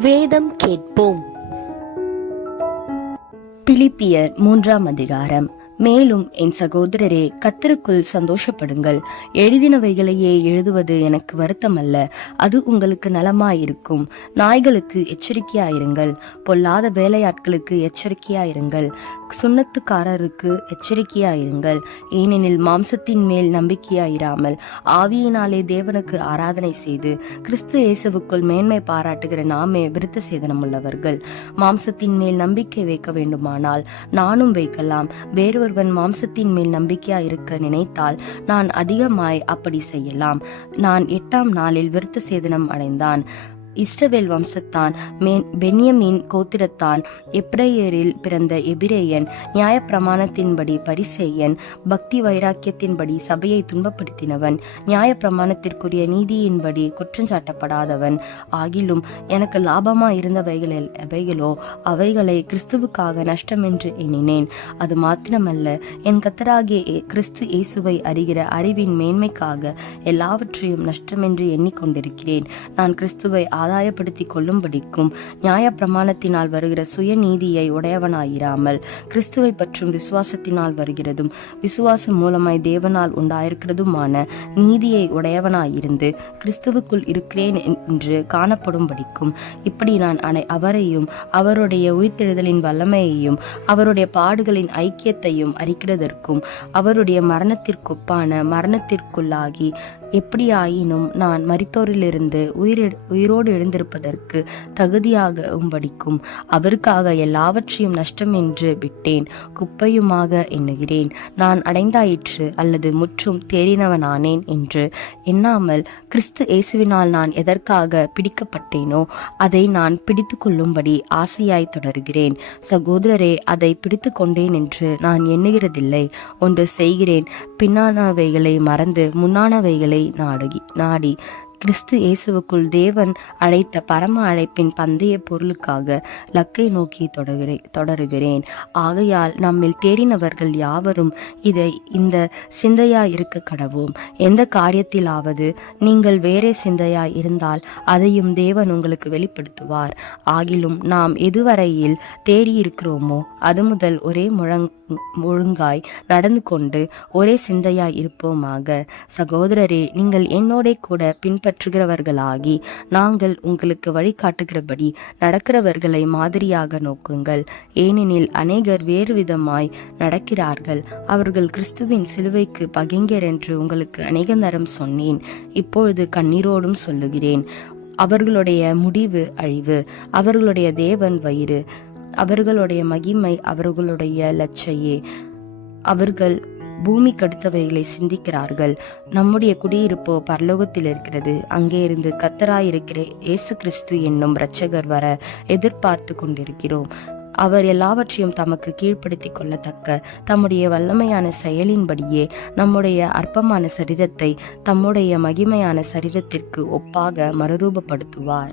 வேதம் கேட்போம். பிலிப்பியர் மூன்றாம் அதிகாரம். மேலும் என் சகோதரரே கத்தருக்குள் சந்தோஷப்படுங்கள். எழுதினவைகளையே எழுதுவது எனக்கு வருத்தமல்ல. அது உங்களுக்கு நலமாயிருக்கும். நாய்களுக்கு எச்சரிக்கையாயிருங்கள். பொல்லாத வேலையாட்களுக்கு எச்சரிக்கையாயிருங்கள். சுண்ணத்துக்காரருக்கு எச்சரிக்கையாயிருங்கள். ஏனெனில் மாம்சத்தின் மேல் நம்பிக்கையாயிராமல் ஆவியினாலே தேவனுக்கு ஆராதனை செய்து கிறிஸ்து இயேசுவுக்குள் மேன்மை பாராட்டுகிற நாமே விருத்த சேதனம் உள்ளவர்கள் மாம்சத்தின் மேல் நம்பிக்கை வைக்க வேண்டுமானால் நானும் வைக்கலாம். ஒருவன் மாம்சத்தின் மேல் நம்பிக்கையா இருக்க நினைத்தால் நான் அதிகமாய் அப்படி செய்யலாம். நான் எட்டாம் நாளில் விருத்த சேதனம் அடைந்தான். இஸ்ரவேல் வம்சத்தான் மேன் பென்யமீன் கோத்திரத்தான் எப்ரேயரில் பிறந்த எபிரேயன் நியாயப்பிரமாணத்தின்படி பரிசேயன் பக்தி வைராக்கியத்தின்படி சபையை துன்பப்படுத்தினவன் நியாயப்பிரமாணத்திற்குரிய நீதியின்படி குற்றஞ்சாட்டப்படாதவன் ஆகிலும் எனக்கு லாபமாக இருந்தவைகளில் எவைகளோ அவைகளை கிறிஸ்துவுக்காக நஷ்டமென்று எண்ணினேன். அது மாத்திரமல்ல என் கத்தராகிய கிறிஸ்து இயேசுவை அறிகிற அறிவின் மேன்மைக்காக எல்லாவற்றையும் நஷ்டமென்று எண்ணிக்கொண்டிருக்கிறேன். நான் கிறிஸ்துவை ஆதாயப்படுத்தி கொள்ளும்படிக்கும் நியாய பிரமாணத்தினால் வருகிற சுயநீதியை உடையவனாயிராமல் கிறிஸ்துவை பற்றும் விசுவாசத்தினால் வருகிறதும் விசுவாசம் மூலமாய் தேவனால் உண்டாயிருக்கிறதுமான நீதியை உடையவனாயிருந்து கிறிஸ்துவுக்குள் இருக்கிறேன் என்று காணப்படும்படிக்கும் இப்படி நான் அனை அவரையும் அவருடைய உயிர்த்தெழுதலின் வல்லமையையும் அவருடைய பாடுகளின் ஐக்கியத்தையும் அறிக்கிறதற்கும் அவருடைய மரணத்திற்கொப்பான மரணத்திற்குள்ளாகி எப்படியாயினும் நான் மரித்தோரிலிருந்து உயிர் உயிரோடு எழுந்திருப்பதற்கு தகுதியாகும்படிக்கும் அவருக்காக எல்லாவற்றையும் நஷ்டம் என்று விட்டேன். குப்பையுமாக எண்ணுகிறேன். நான் அடைந்தாயிற்று அல்லது முற்றும் தேறினவனானேன் என்று எண்ணாமல் கிறிஸ்து இயேசுவினால் நான் எதற்காக பிடிக்கப்பட்டேனோ அதை நான் பிடித்து கொள்ளும்படி ஆசையாய் தொடர்கிறேன். சகோதரரே அதை பிடித்து கொண்டேன் என்று நான் எண்ணுகிறதில்லை. ஒன்று செய்கிறேன். பின்னானவைகளை மறந்து முன்னானவைகளை நாடுகி நாடி. கிறிஸ்து இயேசுவுக்குள் தேவன் அழைத்த பரம அழைப்பின் பந்தய பொருளுக்காக லக்கை நோக்கி தொடர்கிறே தொடருகிறேன். ஆகையால் நம்மில் தேறினவர்கள் யாவரும் இதை இந்த சிந்தையா இருக்க கடவோம். எந்த காரியத்திலாவது நீங்கள் வேறே சிந்தையா இருந்தால் அதையும் தேவன் உங்களுக்கு வெளிப்படுத்துவார். ஆகிலும் நாம் எதுவரையில் தேறியிருக்கிறோமோ அது முதல் ஒரே முழங் ஒழுங்காய் நடந்து கொண்டு ஒரே சிந்தையாய் இருப்போமாக. சகோதரரே நீங்கள் என்னோட கூட பின்பற்றுகிறவர்களாகி நாங்கள் உங்களுக்கு வழிகாட்டுகிறபடி நடக்கிறவர்களை மாதிரியாக நோக்குங்கள். ஏனெனில் அநேகர் வேறு விதமாய் நடக்கிறார்கள். அவர்கள் கிறிஸ்துவின் சிலுவைக்கு பகைஞர் என்று உங்களுக்கு அநேக நேரம் சொன்னேன். இப்பொழுது கண்ணீரோடும் சொல்லுகிறேன். அவர்களுடைய முடிவு அழிவு அவர்களுடைய தேவன் வயிறு. அவர்களுடைய மகிமை அவர்களுடைய லட்சையே. அவர்கள் பூமி கடுத்தவைகளை சிந்திக்கிறார்கள். நம்முடைய குடியிருப்போ பரலோகத்தில் இருக்கிறது. அங்கே இருந்து கத்தராயிருக்கிற இயேசு கிறிஸ்து என்னும் இரட்சகர் வர எதிர்பார்த்து கொண்டிருக்கிறோம். அவர் எல்லாவற்றையும் தமக்கு கீழ்ப்படுத்தி கொள்ளத்தக்க தம்முடைய வல்லமையான செயலின்படியே நம்முடைய அற்பமான சரீரத்தை தம்முடைய மகிமையான சரீரத்திற்கு ஒப்பாக மறுரூபப்படுத்துவார்.